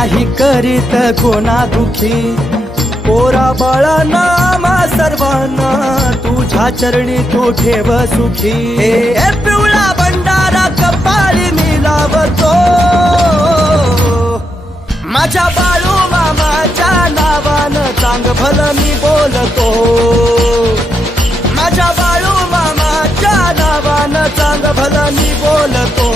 नाही करीत कोणा दुखी पोरा बाळा नामा सर्वांना तुझ्या चरणी तू ठेव सुखी हे पिवळा भंडारा कपाळी मी लावतो माझ्या बाळू मामाच्या नावानं चांग भलं मी बोलतो माझ्या बाळू मामाच्या नावानं चांग भलं मी बोलतो